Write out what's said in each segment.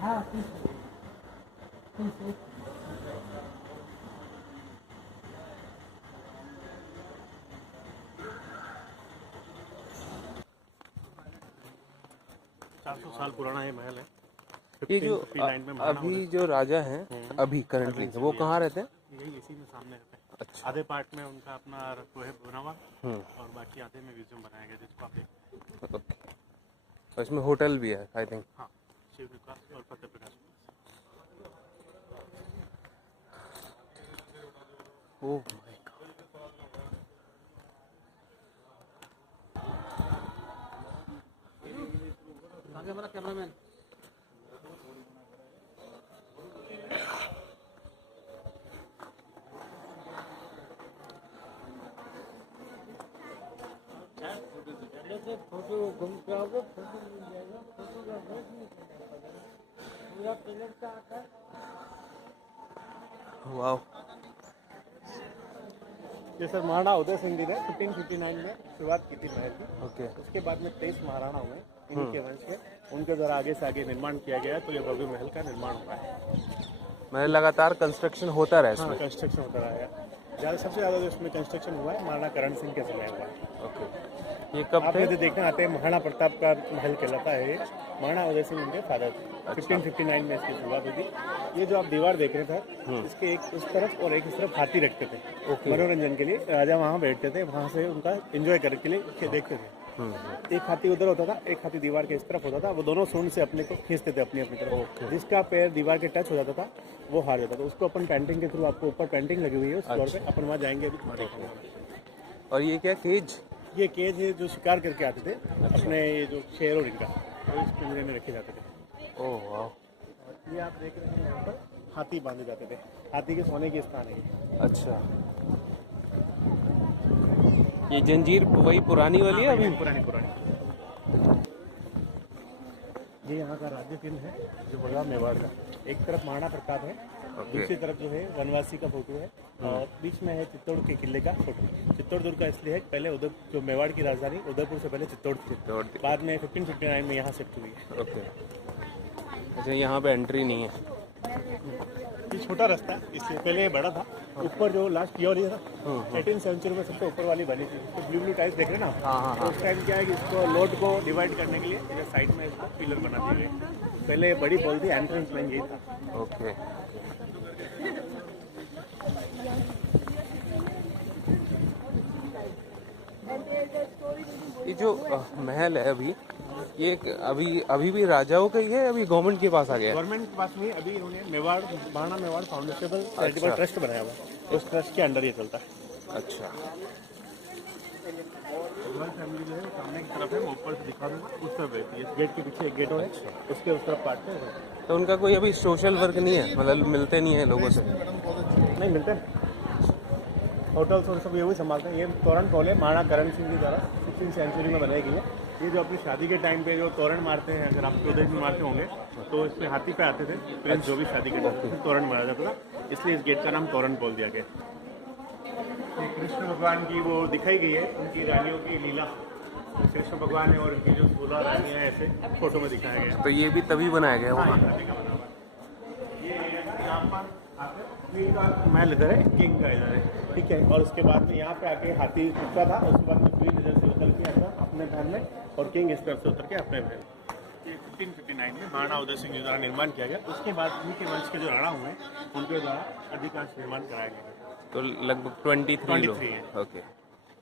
हाँ 400 साल पुराना ये महल है। ये जो 1559 में महाराणा अभी जो राजा हैं अभी करंटली वो कहाँ रहते हैं? यही इसी में सामने रहते हैं। अच्छा। आधे पार्ट में उनका अपना वो है बना हुआ और बाकी आधे में म्यूजियम बनाया गया जिसको आप देख। ओके। और इसमें होटल भी है आई थिंक। हाँ, शिव विकास और फतेह प्रकाश। Oh my God. आगे हमारा कैमरामैन फोटो घूम के आओगे, फोटो मिल जाएगा। फोटो का वेट नहीं करना पड़ेगा, पूरा प्लेट का आता है। वाओ। ये सर महाराणा उदय सिंह जी ने 1559 में शुरुआत की थी महल की। ओके। उसके बाद में 23 महाराणा हुए इनके वंश के, उनके द्वारा आगे से आगे निर्माण किया गया तो ये भव्य महल का निर्माण हुआ है। मैं लगातार कंस्ट्रक्शन होता रहा इसमें। हाँ, कंस्ट्रक्शन होता रहा है। सबसे ज्यादा जो इसमें कंस्ट्रक्शन हुआ है महाराणा करण सिंह के समय हुआ है। ओके। ये कब आप थे? यदि देखना आते हैं महाराणा प्रताप का महल कहलाता है। महाराणा उदय सिंह उनके फादर थे। 1559 में इसकी शुरुआत हुई थी। ये जो आप दीवार देख रहे थे इसके एक उस तरफ और एक इस तरफ हाथी रखते थे मनोरंजन के लिए। राजा वहाँ बैठते थे, वहाँ से उनका एंजॉय करने के लिए देखते थे। एक हाथी उधर होता था, एक हाथी दीवार के इस तरफ होता था। वो दोनों सूंड से अपने को खींचते थे अपनी अपनी तरफ। जिसका पैर दीवार के टच हो जाता था वो हार जाता था। उसको अपन पेंटिंग के थ्रू, आपको ऊपर पेंटिंग लगी हुई है उस फ्लोर पे, अपन वहाँ जाएंगे अभी तुम्हारे। और ये क्या केज? ये केज है जो शिकार करके आते थे अपने, ये जो शेर और इनका वो इस पिंजरे में रखे जाते थे। ओह वाह। ये आप देख रहे हैं यहाँ पर हाथी बांधे जाते थे। हाथी के सोने की स्थान है। अच्छा। ये जंजीर वही पुरानी वाली है अभी? पुरानी। ये यहाँ का राज्य चिन्ह है जो बड़ा मेवाड़ का। एक तरफ महाराणा प्रताप है, दूसरी तरफ जो है वनवासी का फोटो है और बीच में है चित्तौड़ के किले का फोटो। चित्तौड़ दुर्ग का इसलिए है, पहले उदय जो मेवाड़ की राजधानी उदयपुर से पहले चित्तौड़ थी। बाद में 1559 में यहाँ शिफ्ट हुई है। ओके। अच्छा, यहाँ पे एंट्री नहीं है। ये छोटा रास्ता है, इससे पहले ये बड़ा था। ऊपर जो लास्ट ईयर है ना 18th सेंचुरी में सबसे ऊपर वाली बनी थी। तो ब्लू टाइल्स देख रहे हैं ना? हाँ। तो उस टाइम क्या है कि इसको लोड को डिवाइड करने के लिए इधर साइड में इसको पिलर बना दिए गए। पहले बड़ी बोल थी, एंट्रेंस लाइन यही था। ओके। ये जो महल है अभी, ये अभी भी राजाओं का ही है, अभी गवर्नमेंट के पास आ गया है? गवर्नमेंट के पास में अभी इन्होंने Maharana Mewar foundational charitable trust बनाया हुआ है। उस ट्रस्ट के अंडर ये चलता है। अच्छा। फैमिली जो है सामने की तरफ है, वो ऊपर से दिखा दूंगा, उस तरफ रहती है। गेट के पीछे एक गेट है, उसके उस तरफ पार्ट है। तो उनका कोई अभी सोशल वर्क नहीं है, मतलब मिलते नहीं है लोगों से? नहीं मिलते, होटल्स और सब ये भी संभालते हैं। ये तोरण पोल है महाराणा करण सिंह के द्वारा 16th सेंचुरी में बनाई गई है। ये जो अपनी शादी के टाइम पे जो तोरण मारते हैं, अगर आप उदय भी मारते होंगे तो इस पे हाथी पे आते थे प्रिंस, जो भी शादी के टाइम तोरण मारा जाता था, इसलिए इस गेट का नाम तोरण पोल दिया गया। ये कृष्ण भगवान की वो दिखाई गई है, उनकी रानियों की लीला। कृष्ण भगवान है और उनकी जो 16 रानियाँ ऐसे फोटो में दिखाया गया। तो ये भी तभी बनाया गया होगा। ये यहाँ पर महल इधर है, किंग का इधर है, ठीक है। और उसके बाद में यहाँ पे आके हाथी उतरा था, उसके बाद में क्वीन इधर से उतर के आता अपने महल में और किंग इस तरफ से उतर के अपने महल। ये 1559 में महाराणा उदय सिंह जी द्वारा निर्माण किया गया। उसके बाद उनके वंश के जो राणा हुए उनके द्वारा अधिकांश निर्माण कराया गया। तो लगभग 23 लोग। है। ओके।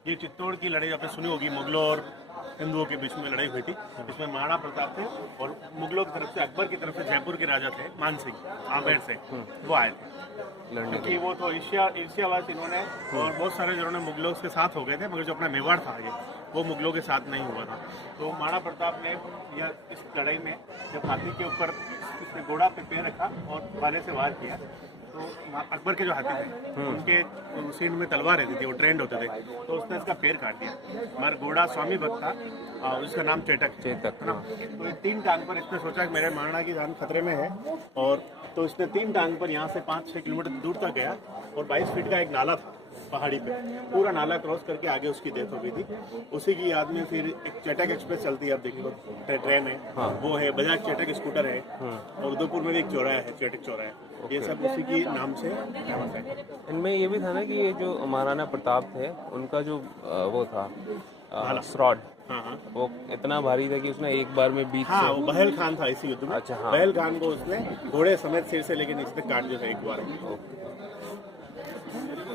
ये चित्तौड़ की लड़ाई आपने सुनी होगी, मुगलों और हिंदुओं के बीच में लड़ाई हुई थी। इसमें महाराणा प्रताप थे और मुगलों की तरफ से, अकबर की तरफ से जयपुर के राजा थे मान सिंह आमेर से, वो आए थे क्योंकि वो तो ईर्ष्यावास इन्होंने और बहुत सारे जिन्होंने मुगलों के साथ हो गए थे, मगर जो अपना मेवाड़ था ये वो मुगलों के साथ नहीं हुआ था। तो महाराणा प्रताप ने यह इस लड़ाई में जब हाथी के ऊपर इसने घोड़ा पे पैर रखा और भाले से वार किया तो अकबर के जो हाथी थे उनके सीन में तलवार रहती थी, वो ट्रेंड होते थे, तो उसने इसका पैर काट दिया। मगर घोड़ा स्वामी भक्त था और उसका नाम चेतक है ना। तो ये 3 टांग पर इसने सोचा कि मेरे महाराणा की जान खतरे में है, और तो इसने 3 टांग पर यहाँ से 5-6 किलोमीटर दूर तक गया और 22 फीट का एक नाला था पहाड़ी पे पूरा नाला क्रॉस करके आगे उसकी डेथ हो गई थी। उसी की याद में फिर एक चेटक एक्सप्रेस चलती है, आप देखिए ट्रेन है, वो है, बजाज चेटक स्कूटर है, और उदयपुर में भी एक चौराहा है, चेटक चौराहा, ये सब उसी की नाम से फेमस है। इनमें ये भी था ना कि ये जो महाराणा प्रताप थे उनका जो वो था स्वॉर्ड, हाँ, वो इतना भारी था कि उसने एक बार में बीच हाँ, वो बहल खान था इसी युद्ध में। अच्छा, हाँ। बहल खान को उसने घोड़े समेत सिर से लेके नीचे तक काट दिया था एक बार।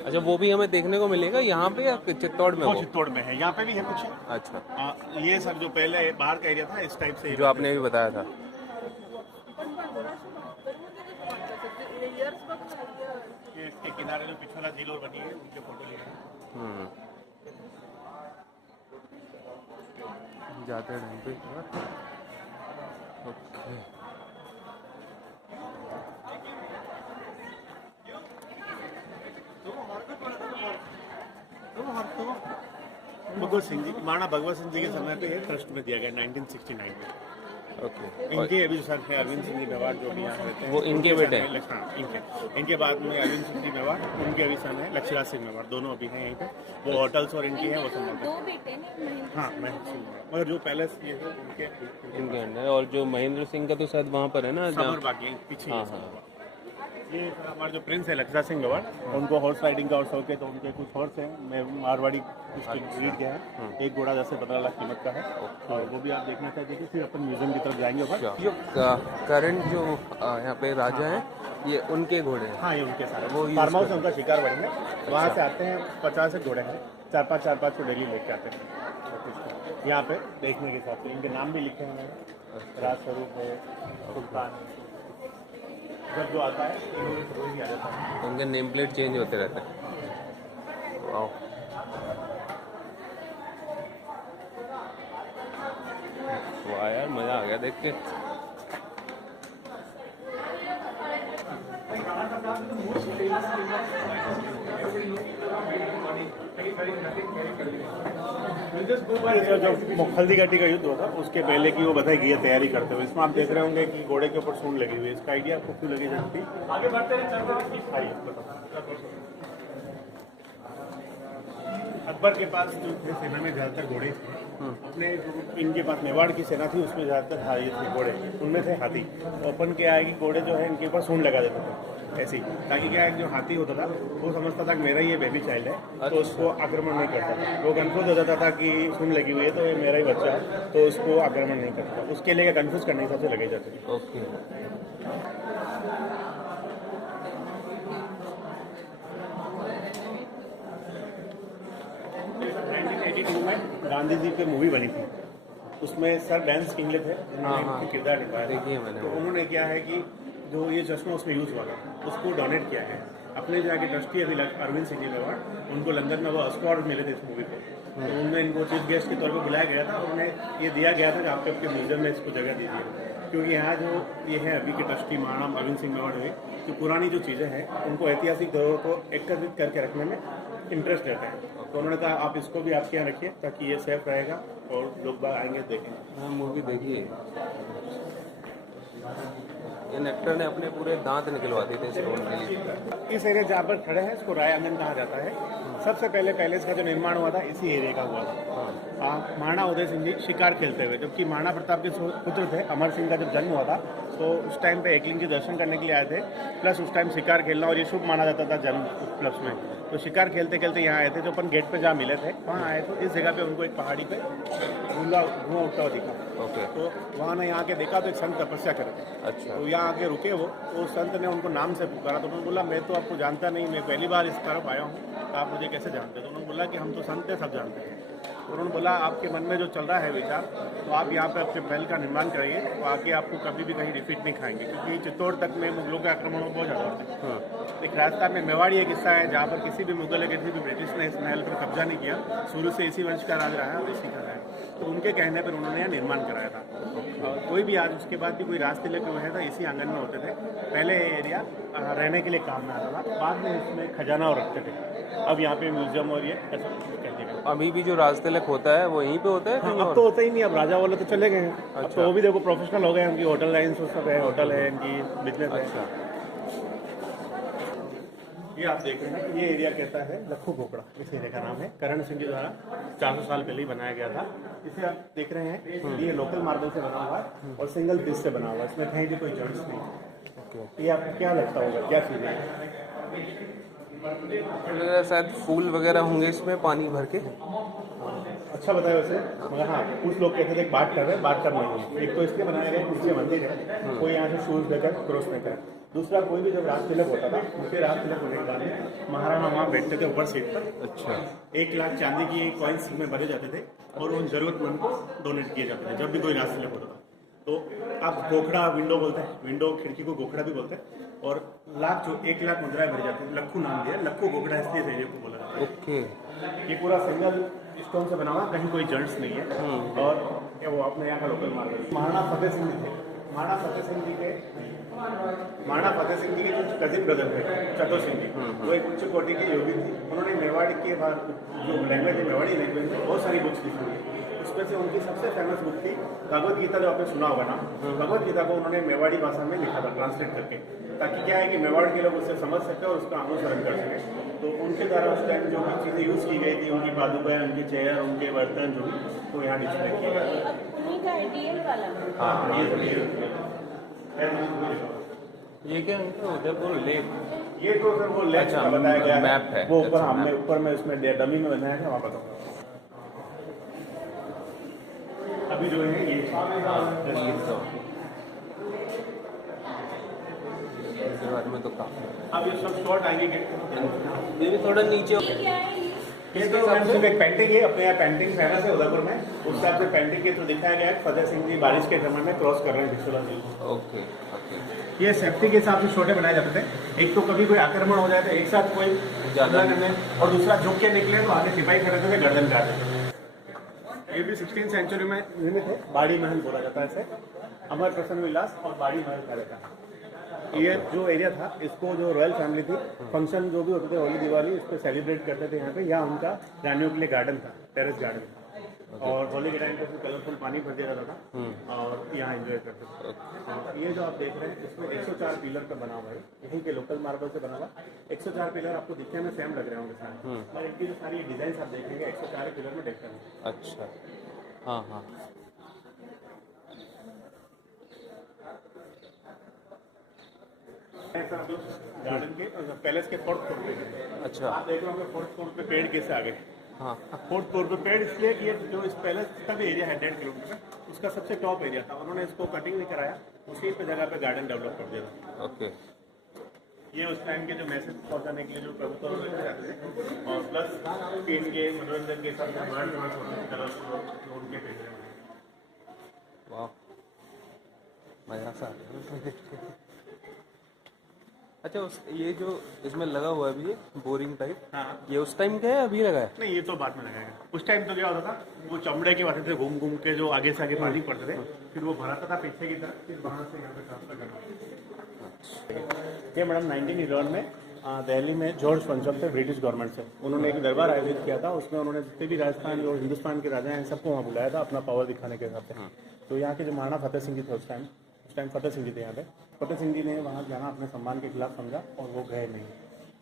अच्छा, वो भी हमें देखने को मिलेगा यहाँ पे या चित्तौड़ में? वो वो चित्तौड़ में है, यहाँ पे भी है कुछ। अच्छा, ये सब जो पहले बाहर का एरिया था इस टाइप से, जो आपने भी बताया था। ये इसके किनारे जो पिछवाड़ा झील और बनी है उनके फोटो लिए हैं। जाते हैं पे। ओके, भगवत सिंह जी, महाराणा भगवत सिंह जी के समय पे ये ट्रस्ट में दिया गया 1969 में। ओके, इनके अभी जो सर है अरविंद सिंह जी मेवाड़, जो भी यहाँ रहते हैं, वो इनके बेटे हैं? हाँ, इनके बाद में अरविंद सिंह जी मेवाड़, उनके अभी सन है लक्ष्यराज सिंह मेवाड़, दोनों अभी हैं यहीं पे। वो होटल्स और इनकी हैं, वो संभालते हैं। दो बेटे ने हाँ, महेंद्र सिंह मेवाड़, मगर जो पैलेस ये है उनके इनके अंडर। और जो महेंद्र सिंह का तो शायद वहाँ पर है ना, समर बाकी पीछे। हाँ, हाँ। ये हमारे जो प्रिंस है लक्ष्यराज सिंह मेवाड़, उनको हॉर्स राइडिंग का और शौक है, तो उनके कुछ हॉर्स हैं, मैं मारवाड़ी उसके ब्रीड के हैं। एक घोड़ा 10 से 15 लाख कीमत का है, और वो भी आप देखना चाहते हैं। फिर अपन म्यूजियम की तरफ जाएंगे ऊपर। जो करंट जो यहाँ पे राजा हैं, ये उनके घोड़े हैं? हाँ, ये उनके सारे वो फार्म हाउस उनका शिकार बढ़ेंगे, वहाँ से आते हैं 50 से घोड़े हैं, 4-5 को डेली लेके आते हैं यहाँ पे देखने के हिसाब से। इनके नाम भी लिखे हुए हैं, राज स्वरूप है, सुल्तान है। जब जो आता है रोज ही आ जाता है। उनके नेम प्लेट चेंज होते रहते हैं। वाह, वाह यार, मजा आ गया देख के। जो हल्दी घाटी का युद्ध हुआ था उसके पहले की वो बताई गई है तैयारी करते हुए। इसमें आप देख रहे होंगे कि घोड़े के ऊपर सूंड लगी हुई है। इसका आइडिया आपको क्यों लगी जाती है? आगे बढ़ते हैं। अकबर के पास जो थे सेना में ज़्यादातर घोड़े थे, अपने इनके पास मेवाड़ की सेना थी उसमें ज़्यादातर हाथी थे, घोड़े उनमें थे हाथी। ओपन के आएगी घोड़े जो है इनके ऊपर सूंड लगा देते थे ऐसे ही, ताकि क्या है जो हाथी होता था वो समझता था कि मेरा ये बेबी चाइल्ड है, तो उसको आक्रमण नहीं करता था। वो कंफ्यूज हो जाता था कि सूंड लगी हुई है तो ये मेरा ही बच्चा है, तो उसको आक्रमण नहीं करता। उसके लिए कंफ्यूज करने के हिसाब से लगे जाते थे। ओके, 1982 में गांधी जी पे मूवी बनी थी, उसमें सर डैंस किंगले थे, उन्होंने हाँ, इनके किरदार निभाया देखिए था। मैंने तो वो। उन्होंने क्या है कि जो ये चश्मा उसमें यूज़ हुआ था उसको डोनेट किया है। अपने जाके ट्रस्टी अभी अरविंद सिंह जी मेवाड़, उनको लंदन में वो ऑस्कर मिले थे इस मूवी को, तो उनमें इनको चीफ गेस्ट के तौर पर बुलाया गया था और उन्हें ये दिया गया था कि आपके अपने म्यूजियम में इसको जगह दीजिए। क्योंकि यहाँ जो ये है अभी के ट्रस्टी महाराणा अरविंद सिंह मेवाड़ है, जो पुरानी जो चीज़ें हैं उनको ऐतिहासिक धरोहर को एकत्रित करके रखने में इंटरेस्ट रहता है। तो उन्होंने कहा आप इसको भी आपके यहाँ रखिए ताकि ये सेफ रहेगा और लोग बाग आएंगे देखेंगे। हाँ, मूवी देखिए। इन एक्टर ने अपने पूरे दांत निकलवा दिए थे इस रोल के लिए। इस एरिया जहाँ पर खड़े हैं इसको राय आंगन कहा जाता है। सबसे पहले पैलेस का जो निर्माण हुआ था इसी एरिया का हुआ था। महाराणा उदय सिंह जी शिकार खेलते हुए, जबकि महाराणा प्रताप के पुत्र थे अमर सिंह का जब जन्म हुआ था तो उस टाइम पे एकलिंग के दर्शन करने के लिए आए थे, प्लस उस टाइम शिकार खेलना और ये शुभ माना जाता था जन्म उपलक्ष्य में। तो शिकार खेलते खेलते यहाँ आए थे, जो अपन गेट पे जहाँ मिले थे वहाँ आए तो इस जगह पे उनको एक पहाड़ी पे धुआं उठता हुआ दिखा। ओके, तो वहाँ ने यहाँ के देखा तो एक संत तपस्या करे थे। अच्छा, तो यहाँ आके रुके वो, तो उस संत ने उनको नाम से पुकारा। तो उन्होंने बोला मैं तो आपको जानता नहीं, मैं पहली बार इस तरफ आया हूँ, तो आप मुझे कैसे जानते? तो उन्होंने बोला कि हम तो संत हैं, सब जानते हैं। तो उन्होंने बोला आपके मन में जो चल रहा है विचार, तो आप यहाँ पे अपने महल का निर्माण करिए, तो आके आपको कभी भी कहीं रिपीट नहीं खाएंगे। क्योंकि चित्तौड़ तक में मुगलों के आक्रमण बहुत ज़्यादा होते हैं। एक राजस्थान में मेवाड़ी एक हिस्सा है जहाँ पर किसी भी मुगल या किसी भी ब्रिटिश ने इस महल पर कब्जा नहीं किया, शुरू से इसी वंश का राज रहा है और इसी का रहा है। तो उनके कहने पर उन्होंने यहाँ निर्माण कराया था। और कोई भी आज उसके बाद भी कोई राज तिलक जो है था इसी आंगन में होते थे। पहले ये एरिया रहने के लिए काम में आता था, बाद में इसमें खजाना और रखते थे। अब यहाँ पे म्यूजियम और ये ऐसा कहते हैं। अभी भी जो राज तिलक होता है वो यहीं पे होता है? हाँ, अब तो होता ही नहीं, अब राजा वाले तो चले गए हैं। अब तो वो भी देखो प्रोफेशनल हो गए, उनकी होटल लाइन्स सब है, होटल है, इनकी बिजनेस है। ये आप देख रहे हैं कि ये एरिया कहता है लखू गोकड़ा, इस एरिया का नाम है। करण सिंह जी द्वारा 400 साल पहले ही बनाया गया था। इसे आप देख रहे हैं ये लोकल मार्बल से बना हुआ है और सिंगल पीस से बना हुआ है, इसमें कहीं भी कोई जॉइंट्स नहीं है। ये आपको क्या लगता होगा, क्या चीज़ है? शायद फूल वगैरह होंगे इसमें पानी भर के। अच्छा बताया वैसे, मगर हाँ कुछ लोग कहते थे बात कर रहे हैं, बात कर नहीं है। एक तो इसलिए बनाया गया नीचे मंदिर है, कोई यहाँ से शूज लेकर क्रॉस नहीं करे। दूसरा, कोई भी जब राज तिलक होता था, उनके राज तिलक होने के बाद महाराणा वहाँ बैठते थे ऊपर सीट पर। अच्छा। 1 लाख चांदी की कॉइन्स में भरे जाते थे और उन जरूरतमंद को डोनेट किए जाते थे जब भी कोई राज तिलक होता था। तो आप गोखड़ा विंडो बोलते हैं, विंडो खिड़की को गोखड़ा भी बोलते हैं। और लाख जो 1 लाख मुद्राएं भरी जाती है, लक्खू नाम दिया, लक्खू गोखड़ा इसलिए इस एरिया को बोला जाता है। ओके। ये पूरा सिंगल स्टोन से बना हुआ, कहीं कोई जॉइंट्स नहीं है। और ये वो अपने यहाँ का लोकल मार्बल महाराणा फतेह सिंह जी थे। महाराणा फतेह सिंह जी के जो कजिन ब्रदर थे चतुर सिंह जी, वो एक उच्च कोटि के योगी थे। उन्होंने मेवाड़ के बाद जो लैंग्वेज है मेवाड़ी लैंग्वेज में बहुत सारी बुक्स लिखी हुई है। उसमें से उनकी सबसे फेमस बुक थी भगवत गीता, जो आपने सुना होगा नाम। भगवत गीता को उन्होंने मेवाड़ी भाषा में लिखा था, ट्रांसलेट करके, ताकि क्या है कि मेवाड़ के लोग उससे समझ सके और उसका अनुसरण कर सके। तो उनके द्वारा उस टाइम जो भी चीज़ें यूज़ की गई थी, उनकी पादुकाएं, उनके चेयर, उनके बर्तन जो भी, तो यहाँ डिस्प्ले किए गए। हाँ, ये क्या उदयपुर लेक? ये तो सर वो लेक का बताया गया मैप है। वो ऊपर हमने ऊपर में उसमें डमी में बनाया है, वहाँ बताऊँ। अभी जो है ये तो इसके बारे में तो काफी। अब ये सब शॉर्ट आएंगे। ये भी थोड़ा नीचे। ये तो सिर्फ एक पेंटिंग है, अपने यहाँ पेंटिंग फेमस है उदयपुर में। उस हिसाब से पेंटिंग के थ्रू दिखाया गया है फतेह सिंह जी बारिश के समय में क्रॉस कर रहे हैं बिछोला झील। Okay okay. ये सेफ्टी के हिसाब से छोटे बनाए जाते थे। एक तो कभी कोई आक्रमण हो जाए तो एक साथ कोई ज्यादा करने, और दूसरा झुक के निकले तो आगे सिपाही खड़े थे, गर्दन काट देते। ये भी 16वीं सेंचुरी में निर्मित है। बाड़ी महल बोला जाता है इसे, अमर प्रसन्न विलास और बाड़ी महल कहा जाता है। ये जो एरिया था, इसको जो रॉयल फैमिली थी, फंक्शन जो भी होते थे, होली दिवाली, इस पर सेलिब्रेट करते थे यहाँ पे। यहाँ उनका रानियों के लिए गार्डन था, टेरेस गार्डन था। और होली के टाइम पे कलरफुल पानी भर दिया जाता था और यहाँ एंजॉय करते थे। और ये जो आप देख रहे हैं, इसमें 104 पिलर का बना हुआ है, यहीं के लोकल मार्बल से बना हुआ। 104 पिलर आपको दिखने में सेम लग रहे होंगे सारे, और इनकी जो सारी डिजाइन आप देखेंगे 104 पिलर में देखते हैं। अच्छा। हाँ हाँ। गार्डन के पैलेस के 4th फ्लोर पे। अच्छा। आप देख रहे होंगे 4th फ्लोर पे पेड़ कैसे आ गए। हाँ 4th फ्लोर पे पेड़ इसलिए कि ये जो इस पैलेस का भी एरिया है 1.5 किलोमीटर, उसका सबसे टॉप एरिया था। उन्होंने इसको कटिंग नहीं कराया, उसी पे जगह पे गार्डन डेवलप कर दिया था। ओके। ये उस टाइम के जो मैसेज पहुंचाने के लिए जो कबूतर लेके जाते थे, और प्लस पीस के मनोरंजन के साथ बर्ड वॉच होते थे, उनके पेड़। वाह, मजा सा आ गया। अच्छा, ये जो इसमें लगा हुआ है अभी ये बोरिंग टाइप, हाँ, ये उस टाइम का है अभी लगा है? नहीं, ये तो बाद में लगाएगा। उस टाइम तो क्या होता था, वो चमड़े के वाले थे, घूम घूम के जो आगे से आगे पानी पड़ते थे, फिर वो भराता था पीछे की तरफ, फिर वहाँ से यहाँ पे ट्रांसफर करना। ये मैडम 1911 में दिल्ली में जॉर्ज पंचम थे, ब्रिटिश गवर्नमेंट से। उन्होंने एक दरबार आयोजित किया था, उसमें उन्होंने जितने भी राजस्थान और हिंदुस्तान के राजा हैं सबको वहाँ बुलाया था अपना पावर दिखाने के हिसाब से। तो यहाँ के जो महाराणा फतेह सिंह जी थे उस टाइम फतेह सिंह जी थे यहाँ पे। फतेह सिंह जी ने वहाँ जाना अपने सम्मान के खिलाफ समझा और वो गए नहीं।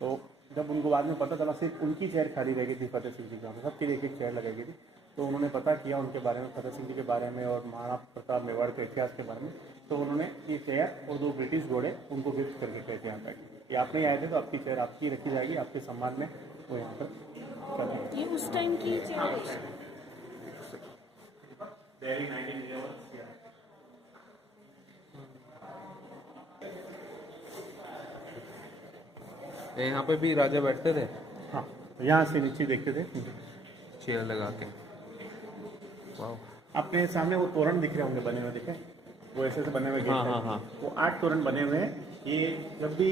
तो जब उनको बाद में पता चला सिर्फ उनकी चेयर खाली रह गई थी फतेह सिंह जी की, सबके लिए एक चेयर लगाई गई थी। तो उन्होंने पता किया उनके बारे में, फतेह सिंह जी के बारे में और महाराणा प्रताप मेवाड़ के इतिहास के बारे में। तो उन्होंने ये चेयर और 2 ब्रिटिश घोड़े उनको गिफ्ट करके गए थे यहाँ पे। ये आप नहीं आए थे तो आपकी चेयर आपकी रखी जाएगी, आपके सम्मान में वो यहाँ पर कर रहे हैं। ये उस टाइम की चेयर दिल्ली 1911। यहाँ पे भी राजा बैठते थे? हाँ, यहाँ से नीचे देखते थे चेयर लगा के। वाह। अपने सामने वो तोरण दिख रहे होंगे बने हुए, देखे वो ऐसे से बने हुए गेट हाँ, हैं। हाँ, हाँ। वो 8 तोरण बने हुए हैं। ये जब भी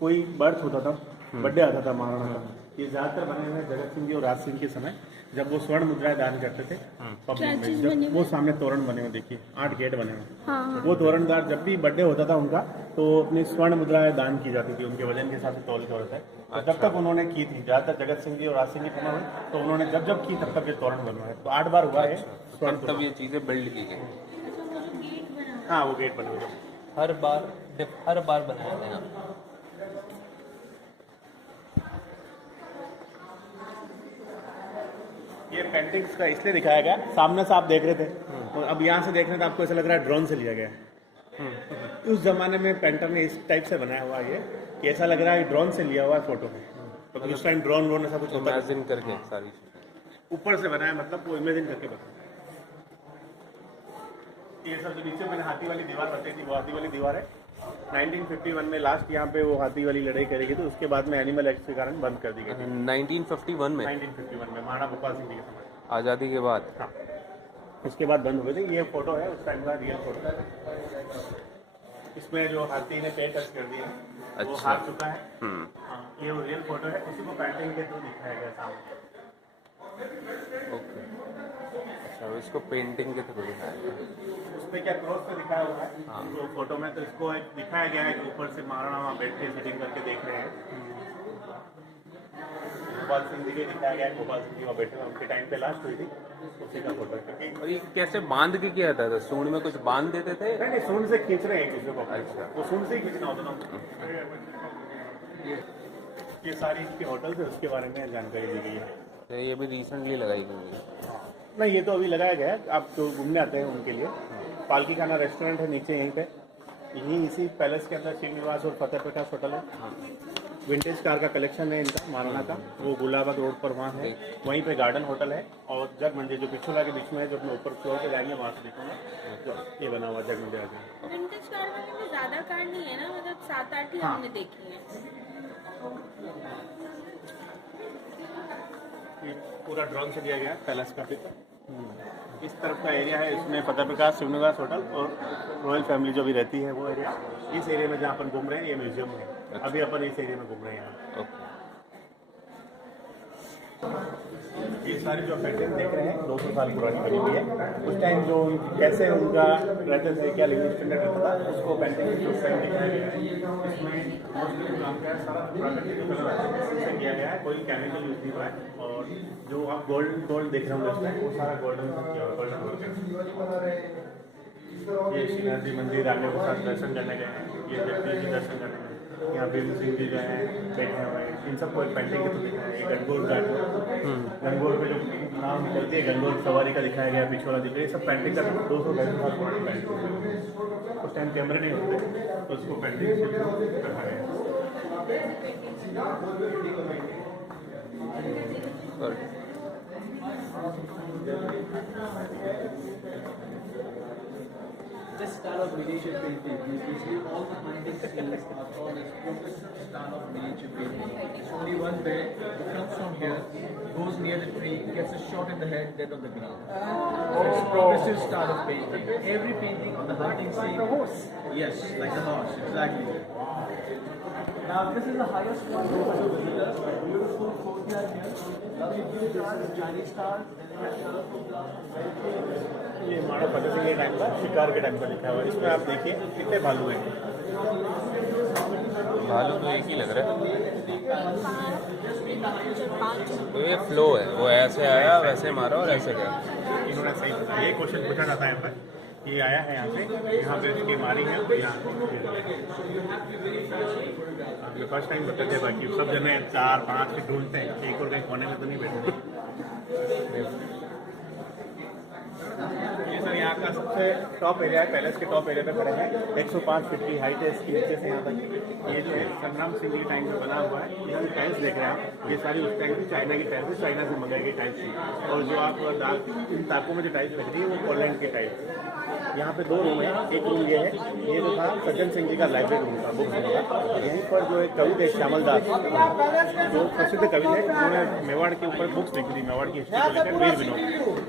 कोई बर्थ होता था, बर्थडे आता था महाराणा का, ये ज्यादातर बने हुए हैं जगत सिंह जी और राज सिंह के समय, जब वो स्वर्ण मुद्राएं दान करते थे पब्लिक में। जब वो सामने तोरण बने हुए देखिए, 8 गेट बने हुए, वो तोरणदार जब भी बर्थडे होता था उनका, तो अपनी स्वर्ण मुद्राएं दान की जाती थी, उनके वजन के हिसाब से तौल के होता है। तो जब तक उन्होंने की थी, ज्यादातर जगत सिंह जी और राज सिंह जी बना हुए, तो उन्होंने जब जब की तब तक ये तोरण बनवाए। तो 8 बार हुआ है स्वर्ण। तब ये चीजें बिल्ड की गई। हाँ, वो गेट बने हुए हर बार बनाया था यहाँ। पेंटिंग्स का इसलिए दिखाया गया, सामने से आप देख रहे थे और अब यहाँ से देख रहे थे आपको ऐसा लग रहा है ड्रोन से लिया गया है। उस जमाने में पेंटर ने इस टाइप से बनाया हुआ है ये कि ऐसा लग रहा है ड्रोन से लिया हुआ है फोटो में, तो उस टाइम ड्रोन ऐसा कुछ होता है, इमेजिन करके सारी ऊपर से बनाया, मतलब वो इमेजिन करके बनाया। ये सब जो नीचे मैंने हाथी वाली दीवार बताई थी, वो हाथी वाली दीवार है। 1951 में लास्ट यहाँ पे वो हाथी वाली लड़ाई करी गई थी, उसके बाद में एनिमल एक्ट के कारण बंद कर दी गई थी। 1951 में 1951 में महाराणा भोपाल सिंह जी के समय, आज़ादी के बाद। हाँ, उसके बाद बंद हो गई थी। ये फोटो है उस टाइम का, रियल फोटो। इसमें जो हाथी ने पे टच कर दिया वो अच्छा। हार चुका है। हाँ, ये वो रियल फोटो है, उसी को पेंटिंग के थ्रू दिखाया गया सामने। ओके, अच्छा, इसको पेंटिंग के थ्रू दिखाया गया। उसमें क्या क्रॉस पे दिखाया हुआ है तो फोटो में, तो इसको एक दिखाया गया है कि ऊपर से महाराणा वहाँ बैठ के सेटिंग करके देख रहे हैं। गोपाल सिंह जी के दिखाया गया है, गोपाल सिंह जी वहाँ बैठे, उनके टाइम पे लास्ट हुई थी, उसी का फोटो है। क्योंकि और ये कैसे बांध के किया था? सूंड में कुछ बांध देते थे? नहीं, सूंड से खींच रहे हैं एक दूसरे को। अच्छा। वो सूंड से ही खींचना होता था। ये सारी इसके होटल से उसके बारे में जानकारी दी गई है। तो ये भी रिसेंटली लगाई गई है? नहीं, ये तो अभी लगाया गया है, आप जो घूमने आते हैं उनके लिए। पालकी खाना रेस्टोरेंट है नीचे यहीं पे, यहीं इसी पैलेस के अंदर श्रीनिवास और फतेह प्रकाश होटल है। विंटेज कार का कलेक्शन है इनका, महाराणा का, वो गुलाबाग रोड पर वहाँ है। वहीं पे गार्डन होटल है और जग मंदिर जो पिछोला के बीच में है, जो अपने ऊपर फ्लोर पे जाएंगे वहाँ से दिखेंगे, ये बना हुआ जग मंदिर आगे। विंटेज कार में ज्यादा कार नहीं है ना, मतलब 7-8 ही हमने देखी है। ये पूरा ड्रोन से लिया गया है पैलेस का पिक। इस तरफ का एरिया है, इसमें फतेह प्रकाश, श्रीनिवास होटल और रॉयल फैमिली जो भी रहती है वो एरिया। इस एरिया में जहाँ अपन घूम रहे हैं ये म्यूजियम है। अच्छा। अभी अपन इस एरिया में घूम रहे हैं यहाँ। ओके। ये सारी जो पेंटिंग देख रहे हैं 200 साल पुरानी बनी हुई है। उस टाइम जो कैसे उनका रहते थे, क्या लिविंग स्टैंडर्ड रहता था, उसको पेंटिंग के थ्रू दिखाया गया है। इसमें मोस्टली काम का सारा प्राकृतिक कलर से किया गया है, कोई केमिकल यूज नहीं हुआ है। और जो आप गोल्ड देख रहे होंगे उसमें, वो सारा गोल्डन किया हुआ, गोल्डन वर्क। ये श्रीनाथ जी मंदिर आने के साथ दर्शन करने गए हैं, ये जगदीश जी दर्शन करने गए, यहाँ भीम सिंह जी जो है बैठे हुए हैं, इन सबको एक पेंटिंग के थ्रू दिखाया है। ये गणगौर का गणगौर पे जो नाम निकलती है, गणगौर सवारी का दिखाया गया, पिछोला दिख रहा है, सब पेंटिंग का 250 साल पुरानी पेंटिंग। उस टाइम कैमरे नहीं होते तो उसको पेंटिंग से रखा गया। This style of miniature painting, usually all the hunting scenes are called as professional style of miniature painting. It's only one bed, it comes from here, goes near the tree, gets a shot in the head, dead on the ground. It's progressive style of painting. Every painting on the hunting scene, yes, like the horse, exactly. Now this is the highest point for the visitors, beautiful courtyard here, lovely blue stars, Chinese stars, then we have colorful flowers. ये महाराणा फतेह सिंह के time का, शिकार के time का लिखा हुआ है। इसमें आप देखिए कितने भालू हैं। भालू तो एक ही लग रहा है, तो ये फ्लो है, वो ऐसे आया वैसे मारा और ऐसे गया। इन्होंने सही बताया, ये क्वेश्चन पूछा जाता है यहाँ पर। ये आया है यहाँ पे इसकी मारी है, आपने फर्स्ट टाइम बताते हैं, बाकी सब जने 4-5 के ढूंढते हैं, एक और कहीं कोने में तो नहीं बैठते। ये सर यहाँ का सबसे टॉप एरिया है, पैलेस के टॉप एरिया पे खड़े हैं। 105 फीट की हाइट है इसकी, नीचे से यहाँ तक। ये जो है संग्राम सिंह के टाइम में बना हुआ है। यहाँ भी टाइल्स देख रहे हैं आप, ये सारी उस टाइम की चाइना की टाइल्स, चाइना से मंगाई गई टाइल्स थी। और जो आप इन ताकों में जो टाइल्स लग रही है वो पोलैंड की टाइल्स। यहाँ पे 2 रूम है, एक रूम ये है, ये जो था सज्जन सिंह जी का लाइब्रेरी रूम था, बुक रूम था। यहीं पर जो एक कवि थे श्यामल दास, जो प्रसिद्ध कवि थे, उन्होंने मेवाड़ के ऊपर बुक्स लिखी थी, मेवाड़ की हिस्ट्री को लेकर, वीर विनोद,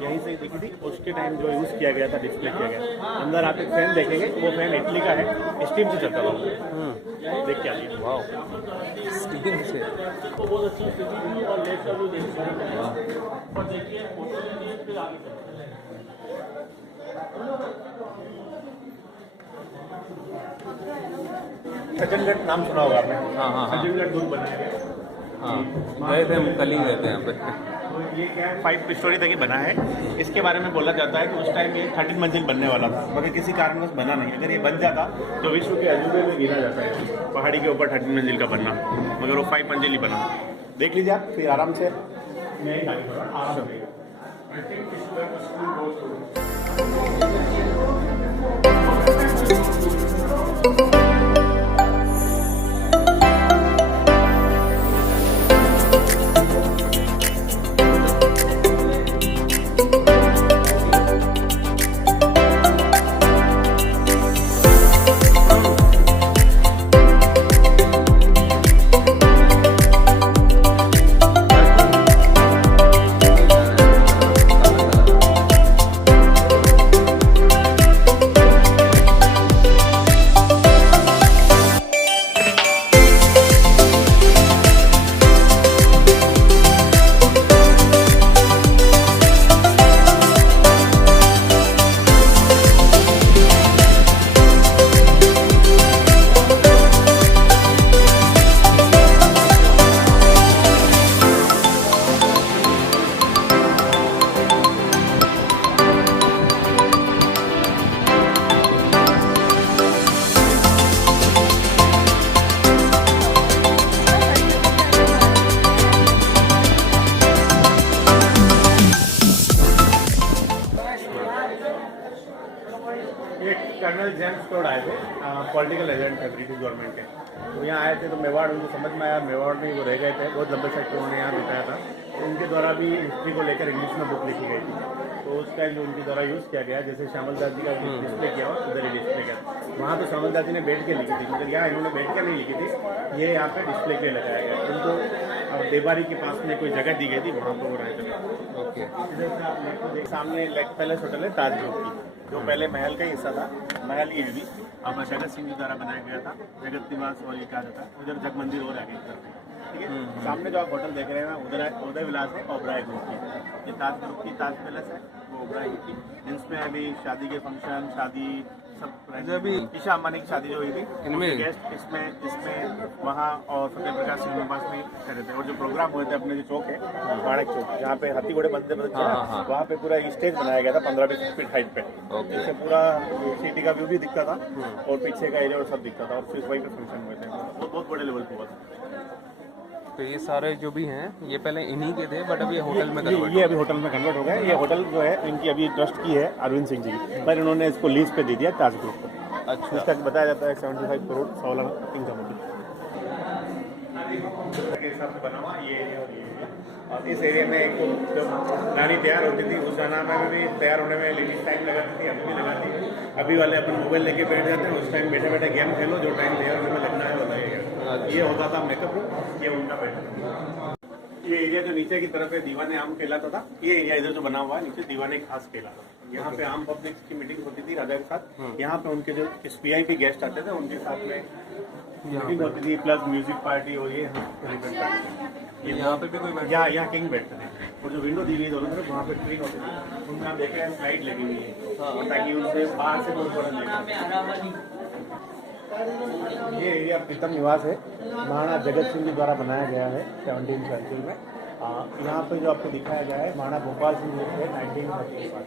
यहीं से लिखी थी। उसके टाइम जो यूज़ किया गया था, डिस्प्ले किया गया। अंदर आप एक फैन देखेंगे, वो फैन इटली का है, स्टीम से चलता था। देख के आइए, वाओ, स्टीम से। बहुत अच्छी स्थिति और लेट का भी देख सकते हैं। और देखिए सज्जनगढ़ नाम सुना होगा आपने? हाँ। सज्जनगढ़ दुर्ग बनाया गया। हाँ, गए थे हम, कल ही गए थे यहाँ पे। तो ये क्या है, 5 स्टोरी तक ही बना है। इसके बारे में बोला जाता है कि उस टाइम ये 13 मंजिल बनने वाला था, मगर किसी कारणवश बना नहीं। अगर ये बन जाता तो विश्व के अजूबे में गिना जाता है, पहाड़ी के ऊपर 13 मंजिल का बनना, मगर वो 5 मंजिल ही बना। देख लीजिए आप, फिर आराम से मैं आराम से I think it's where the school goes to. ये कर्नल जेम्स टोड आए थे, पॉलिटिकल एजेंट थे ब्रिटिश गवर्नमेंट के। तो यहाँ आए थे तो मेवाड़ उनको समझ में आया, मेवाड़ में वो रह गए थे, बहुत लंबे समय उन्होंने यहाँ बिताया था। तो उनके द्वारा भी हिस्ट्री को लेकर इंग्लिश में बुक लिखी गई थी, तो उस टाइम जो उनके द्वारा यूज़ किया गया, जैसे श्यामल दास जी का डिस्प्ले किया हुआ उधर ही डिस्प्ले किया। वहाँ तो श्यामल दास जी ने बैठ के लिखी थी, मगर यहाँ इन्होंने बैठ कर नहीं लिखी थी, ये यहाँ पे डिस्प्ले के लगाया गया। उनको अब देबारी के पास में कोई जगह दी गई थी, वहाँ पर वो रहते थे। ओके, इधर से आप लेक को देख, सामने लेक पैलेस होटल है ताज ग्रुप की, जो पहले महल का ही हिस्सा था। महल ये भी अपना जगत सिंह जी द्वारा बनाया गया था, जगत निवास और ये कहा जाता है। उधर जग मंदिर और आगे इधर, ठीक है। सामने जो आप होटल देख रहे हैं उधर उदय विलास है, ओबराय ग्रुप की। ये ताज ग्रुप की ताज पैलेस है, वो ओबराय ग्रुप की। जिसमें अभी शादी के फंक्शन, शादी सब अभी ईशा अंबानी की शादी जो हुई थी इनमें गेस्ट इसमें वहाँ और सत्य प्रकाश सिंह पास में करे थे। और जो प्रोग्राम हुए थे अपने जो चौक है माणक चौक, जहाँ पे हाथी घोड़े बनते वहाँ पे पूरा स्टेज बनाया गया था 15-20 फीट हाइट पे, जिससे पूरा सिटी का व्यू भी दिखता था और पीछे का एरिया और सब दिखता था। और फिर वहीं पे फंक्शन हुए थे, वो बहुत बड़े लेवल पे हुआ था। तो ये सारे जो भी हैं ये पहले इन्हीं के थे, बट अब ये होटल में ये अभी होटल में कन्वर्ट हो गए। ये होटल जो है इनकी अभी ट्रस्ट की है अरविंद सिंह जी की, पर इन्होंने इसको लीज पे दे दिया ताज ग्रुप को। अच्छा, इसका बताया जाता है 75 करोड़ सॉलर इनकम होगी के हिसाब से बना हुआ ये एरिया और ये एरिया। और इस एरिया में एक जब गाड़ी तैयार होती थी उस गाना में भी तैयार होने में लेडीज टाइम लगाती थी, अभी भी लगाती है। अभी वाले अपन मोबाइल लेके बैठ जाते हैं, उस टाइम बैठे बैठे गेम खेलो, जो टाइम तैयार होने में लगना है वो लगेगा। ये होता था मेकअप रूम, ये उनका बेडरूम। ये एरिया जो नीचे की तरफ है दीवाने आम कहलाता था, ये एरिया इधर जो बना हुआ है नीचे दीवाने खास कहलाता था। यहाँ पे आम पब्लिक की मीटिंग होती थी राजा के साथ। यहाँ पे उनके जो वीआईपी गेस्ट आते थे उनके साथ में मीटिंग होती थी, प्लस म्यूजिक पार्टी। और ये यहाँ पे भी कोई यहाँ किंग बैठते थे। और जो विंडो दी गई दोनों तरफ वहाँ पे ट्रेन होती थी, उनमें आप देख रहे हैं स्लाइड लगी हुई है ताकि उनसे बाहर से कोई फर्क नहीं। ये एरिया प्रीतम निवास है, महाराणा जगत सिंह जी द्वारा बनाया गया है 17वीं सेंचुरी में। यहाँ पे जो आपको दिखाया गया है महाराणा भोपाल सिंह जी थे 1930 के पास,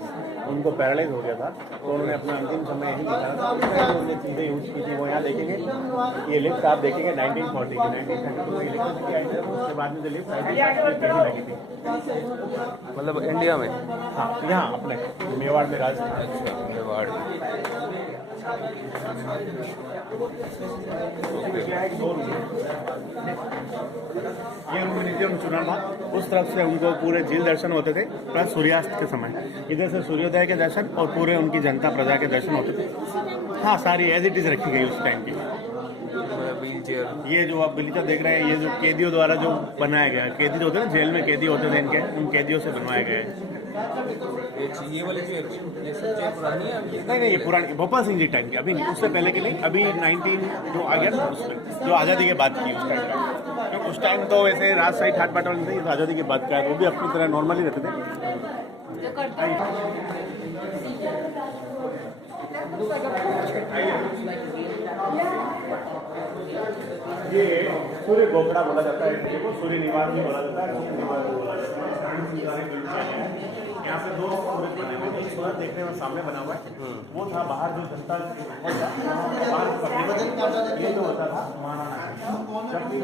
उनको पैरालाइज हो गया था, तो उन्होंने अपना अंतिम समय यहीं बिताया था। उन्होंने चीज़ें यूज की थी, वो यहाँ देखेंगे। ये लिफ्ट आप देखेंगे 1940 की, 1932 में इलेक्ट्रिसिटी आई थी, उसके बाद में जो लिफ्ट आई थी लगी थी, मतलब इंडिया में। हाँ, यहाँ अपने मेवाड़ में राज। अच्छा, मेवाड़। ये रूम नीचे हम चुना था, उस तरफ से उनको पूरे झील दर्शन होते थे, प्लस सूर्यास्त के समय इधर से सूर्योदय के दर्शन और पूरे उनकी जनता प्रजा के दर्शन होते थे। हाँ, सारी एज इट इज रखी गई उस टाइम की। व्हील चेयर, ये जो आप बगीचा देख रहे हैं, ये जो कैदियों द्वारा जो बनाया गया, कैदी होते हैं ना जेल में कैदी होते थे इनके, उन कैदियों से बनवाया गया है। ये वाली चेयर, ये सब चेयर पुरानी है? नहीं, ये पुरानी भोपाल सिंह जी टाइम की, अभी उससे पहले की नहीं, अभी 19 जो आ गया ना उसमें, जो आज़ादी के बाद की उस टाइम का। क्योंकि उस टाइम तो वैसे राज साइड ठाट बाट नहीं था, आज़ादी के बाद का है, वो भी अपनी तरह नॉर्मली रहते थे। ये सूर्य गोखड़ा बोला जाता है, देखो सूर्य निवास भी बोला जाता है, सूर्य निवास भी बोला जाता है। शरण सिंह द्वारा बिल्ड किया गया है। यहाँ पे दो सूरज बने हुए हैं, एक सूरज देखने में सामने बना हुआ है, वो था बाहर जो जनता बाहर ये जो होता था महाराणा, जब भी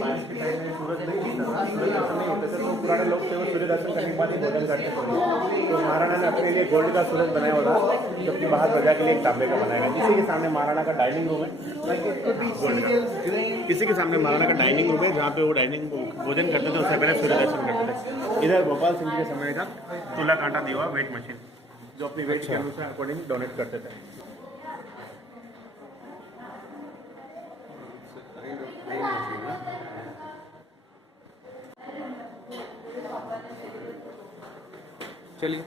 बारिश के टाइम में सूरज नहीं दिखता था, सूरज दर्शन नहीं होते थे, तो पुराने लोग थे वो सूर्य दर्शन करने के बाद ही भोजन करते थे। तो महाराणा ने अपने लिए गोल्ड का सूरज बनाया हुआ था, जबकि बाहर प्रजा के लिए एक तांबे का बनाया गया। इसी के सामने महाराणा का डाइनिंग रूम है, इसी के सामने महाराणा का डाइनिंग रूम है, जहाँ पे वो डाइनिंग भोजन करते थे, उससे पहले सूर्य दर्शन करते थे। इधर गोपाल सिंह के समय का तुला कांटा दिया हुआ वेट मशीन, जो अपनी वेट के अनुसार अकॉर्डिंग डोनेट करते थे। चलिए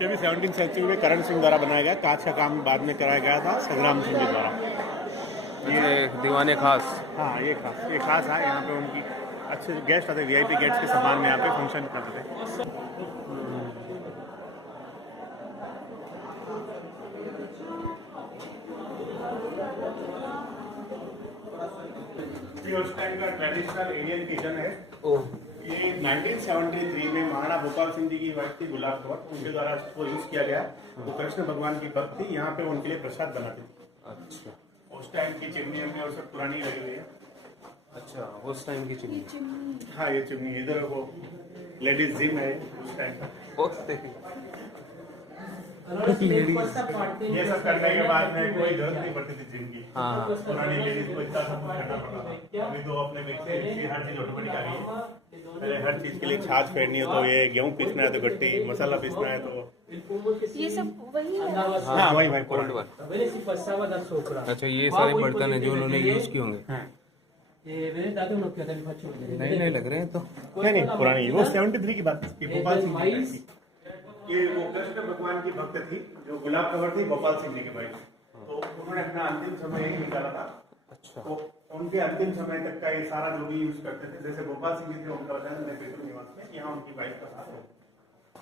ये भी 17वीं सेंचुरी में करण सिंह द्वारा बनाया गया, कांच का काम बाद में कराया गया था संग्राम सिंह जी द्वारा। ये दीवाने खास। हाँ ये खास है, यहाँ पे उनकी अच्छे गेस्ट आते, वीआईपी गेस्ट के सम्मान में यहाँ पे फंक्शन करते थे। ये उस टाइम का ट्रेडिशनल इंडियन किचन है। ये 1973 में महाराणा भोपाल सिंह जी की वाइफ थी गुलाब कौर, उनके द्वारा इसको यूज किया गया। वो कृष्ण भगवान की भक्त थी, यहाँ पे वो उनके लिए प्रसाद बनाती थी। अच्छा उस टाइम की चिमनी हमने और सब पुरानी लगी हुई है। अच्छा, उस टाइम की चिमनी। हाँ ये चिमनी, इधर वो लेडीज जिम है उस टाइम का। ये सब करने के बाद में कोई जरूरत नहीं पड़ती थी जिम की। हाँ पुरानी लेडीज को इतना सब कुछ करना पड़ता था। अभी तो अपने मिक्सी हर चीज ऑटोमेटिक आ गई है। पहले हर चीज के लिए छाछ फेरनी हो तो ये गेहूं पीसना है तो गट्टी, मसाला पीसना है तो ये सब वही है। हाँ वही कोल्ड वर। अच्छा, ये सारे बर्तन है जो उन्होंने यूज किए होंगे। नहीं लग रहे हैं तो। नहीं पुरानी, वो 73 की बात थी, गोपाल सिंह जी की। ये वो कृष्ण भगवान की भक्त थी जो गुलाब कवर थी गोपाल सिंह जी की वाइफ, तो उन्होंने अपना अंतिम समय यही निकाला था। अच्छा, तो उनके अंतिम समय तक का ये सारा जो भी यूज करते थे, जैसे गोपाल सिंह जी थे उनका वचन बेतुल निवास में, यहाँ उनकी वाइफ का साथ हो,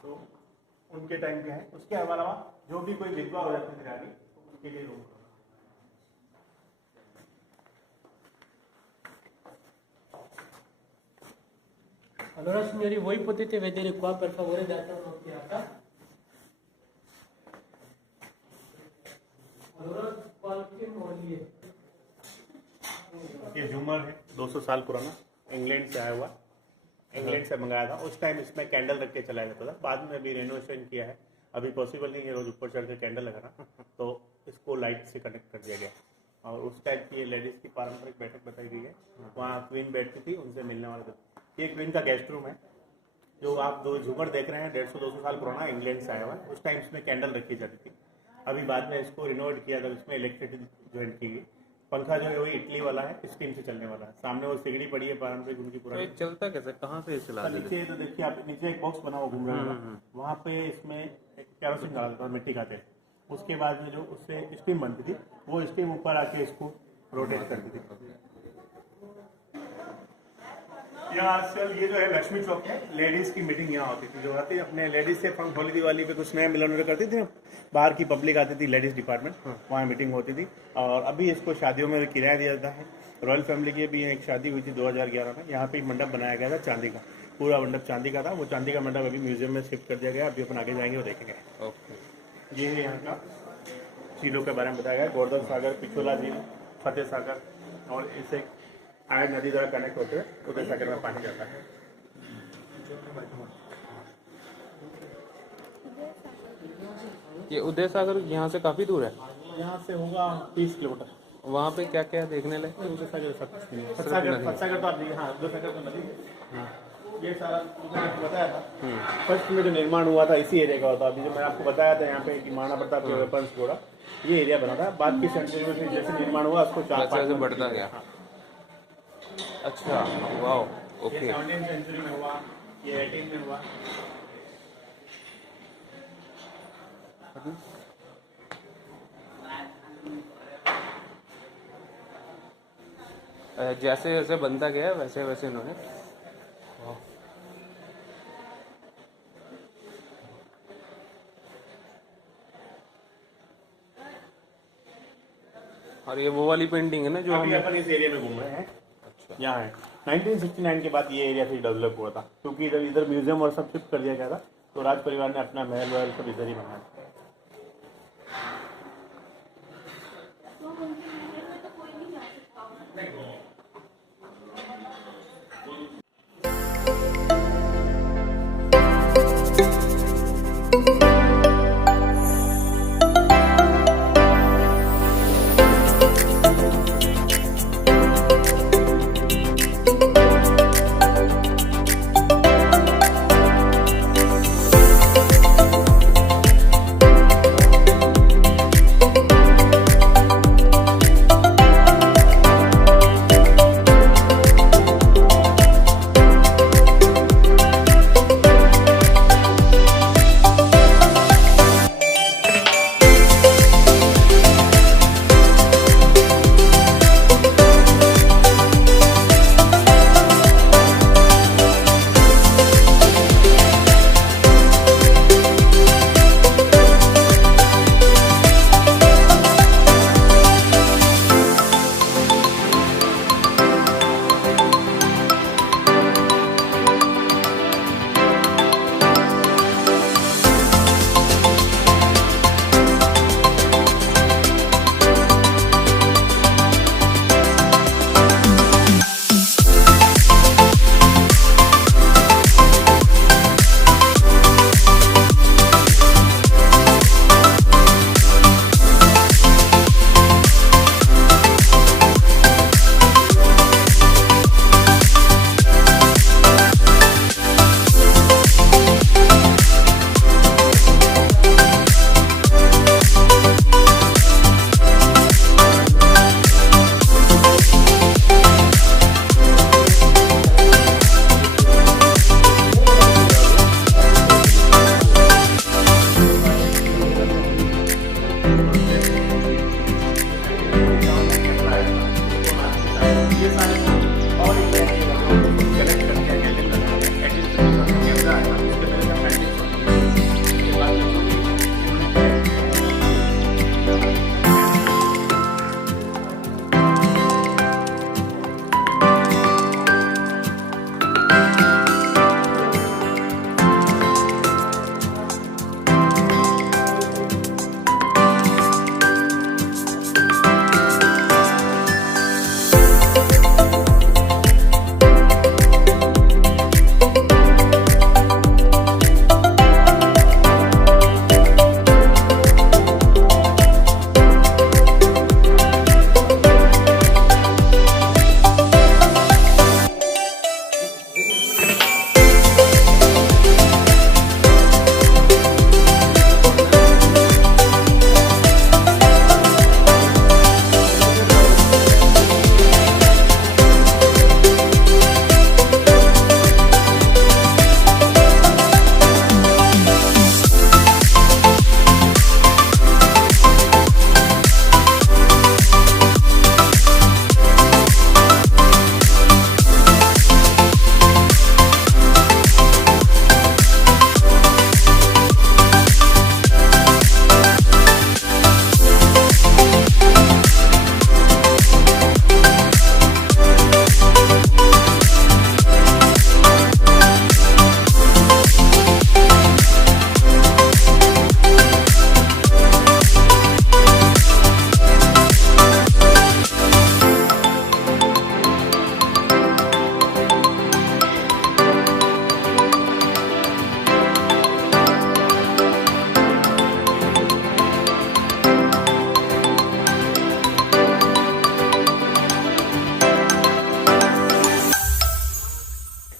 तो उनके टाइम पे है। उसके अलावा जो भी कोई विधवा हो जाती थी रानी, उनके लिए room. Allora signori, voi potete vedere qua per favore, date un'occhiata. Allora qualche moglie. ये झूमर है 200 साल पुराना, इंग्लैंड से आया हुआ, इंग्लैंड से मंगाया था। उस टाइम इसमें कैंडल रख के चलाया जाता था, बाद में भी रेनोवेशन किया है। अभी पॉसिबल नहीं है रोज ऊपर चढ़ के कैंडल लगाना, तो इसको लाइट से कनेक्ट कर दिया गया। और उस टाइप की ये लेडीज की पारंपरिक बैठक बताई गई है। वहाँ क्वीन बैठती थी, उनसे मिलने वाला था। ये क्वीन का गेस्ट रूम है, जो आप दो झूमर देख रहे हैं 150-200 साल पुराना, इंग्लैंड से आया हुआ है। उस टाइम इसमें कैंडल रखी जाती थी। अभी बाद में इसको रिनोवेट किया था, इसमें इलेक्ट्रिसिटी ज्वाइन की गई। पंखा जो है वही इटली वाला है, स्टीम से चलने वाला है। सामने वो सिगड़ी पड़ी है पारंपरिक उनकी पुरानी। तो चलता कैसे, कहाँ से चला? नीचे तो देखिए आप, नीचे एक बॉक्स बना हुआ घूम रहा है, वहाँ पे इसमें एक केरोसिन डाला था, मिट्टी का तेल। उसके बाद में जो उससे स्टीम बनती थी, वो स्टीम ऊपर आके इसको रोटेट करती थी। यहाँ चल ये जो है लक्ष्मी चौक है, लेडीज की मीटिंग यहाँ होती थी। जो आती अपने लेडीज से होली दिवाली पे कुछ नया मिलन करती थी ना, बाहर की पब्लिक आती थी, लेडीज डिपार्टमेंट, वहाँ मीटिंग होती थी। और अभी इसको शादियों में किराया दिया जाता है। रॉयल फैमिली की भी एक शादी हुई थी 2011 में, यहाँ पे एक मंडप बनाया गया था चांदी का, पूरा मंडप चांदी का था। वो चांदी का मंडप अभी म्यूजियम में शिफ्ट कर दिया गया, अभी अपन आगे जाएंगे वो देखेंगे। ये है यहाँ का झीलों के बारे में बताया गया, गोवर्धन सागर, पिछोला झील, फतेह सागर, और इसे आयन नदी द्वारा कनेक्ट होते हुए उदय सागर में पानी जाता है। ये उदय सागर यहाँ से काफी दूर है? यहाँ से होगा 30 किलोमीटर। वहाँ पे क्या क्या देखने लगे? उदय सागर सब कुछ नहीं है। फतसागर तो आप देखिए, हाँ उदय सागर तो नदी है। ये सारा आपको बताया था, फर्स्ट में जो निर्माण हुआ था इसी एरिया का होता। अभी जो मैंने आपको बताया था यहाँ पे कि महाराणा प्रताप के वेपन्स घोड़ा, ये एरिया बना था। बाद की सेंचुरी में जैसे निर्माण हुआ उसको 4-5 से बढ़ता गया। अच्छा, वाह, ओके। 17वीं सेंचुरी में हुआ, ये 18 में हुआ। जैसे जैसे बनता गया वैसे वैसे इन्होंने। और ये वो वाली पेंटिंग है ना जो अभी हम अपन इस एरिया में घूम रहे हैं। अच्छा। यहाँ है 1969 के बाद ये एरिया फिर डेवलप हुआ था, क्योंकि जब इधर म्यूजियम और सब शिफ्ट कर दिया गया था तो राज परिवार ने अपना महल वहल सब इधर ही बनाया।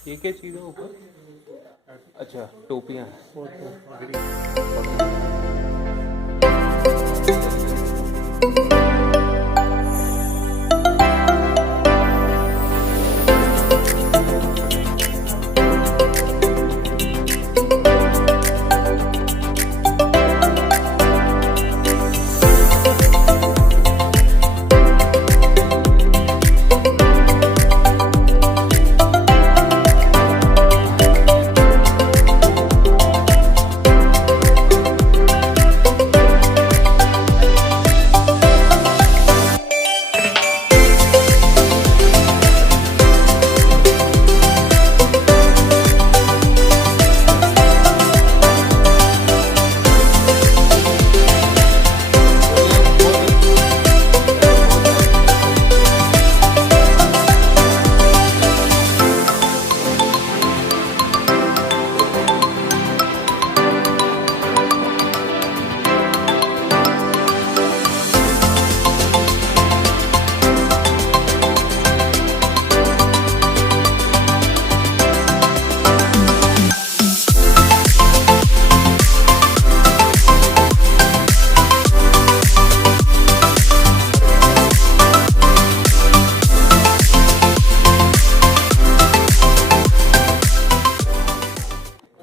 ये क्या चीज़ है ऊपर? अच्छा टोपियाँ।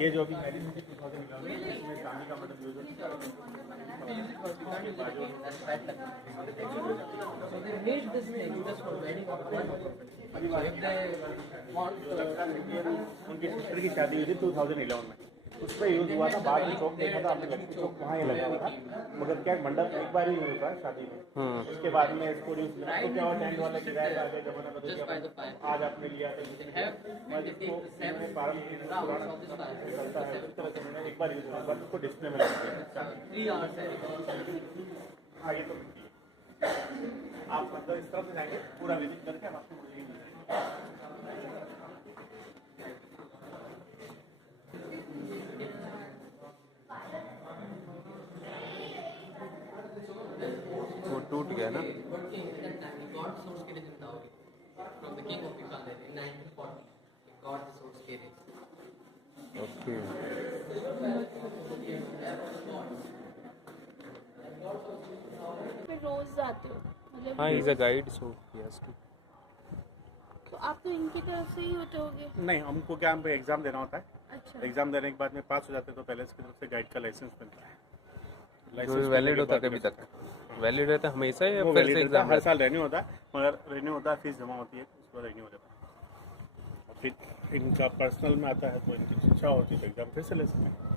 ये जो अभी मेडिसिन 2011 इसमें चांदी का मटन यूज होता है। So they made this thing just for wedding of one. So if they want उनकी सिस्टर की शादी हुई थी 2011 में, उस पर यूज हुआ था। बाद में चौक देखा था आपने, लक्ष्मी चौक वहाँ ही लगा हुआ था, मगर क्या मंडप एक बार ही यूज हुआ है शादी में। उसके बाद में इसको यूज तो क्या हुआ, टेंट वाले किराए आ गए, जमाना बदल गया, आज आपने लिया था इसको पारंपरिक निकलता है उस तरह से मैंने एक बार यूज हुआ, बस उसको डिस्प्ले में लगा दिया। 3 hours है। आगे तो आप मतलब इस तरफ से जाएंगे, पूरा विजिट करके हम आपको बोलेंगे। वो टूट गया ना। What king at that time he got the sword Kere in dowry from the king of Bikaner in 1940. He got the sword Kere. Okay. फिर रोज जाते हो मतलब? हाँ, is a guide so he has to. तो आप तो इनकी तरफ से ही होते होगे। नहीं, हमको क्या, हम एग्जाम देना होता है। अच्छा। एग्जाम देने के बाद में पास हो जाते हैं तो पहले इसकी तरफ से गाइड का लाइसेंस मिलता है। जो वैलिड होता है कभी तक वैलिड रहता है हमेशा, या वो फिर वैलिड से रहता है, एग्जाम हर साल रेन्यू होता है, मगर रेन्यू होता है, फीस जमा होती है, उस पर रेन्यू हो जाता है। और फिर इनका पर्सनल में आता है तो इनकी इच्छा होती है तो एग्जाम फिर से ले सकते हैं।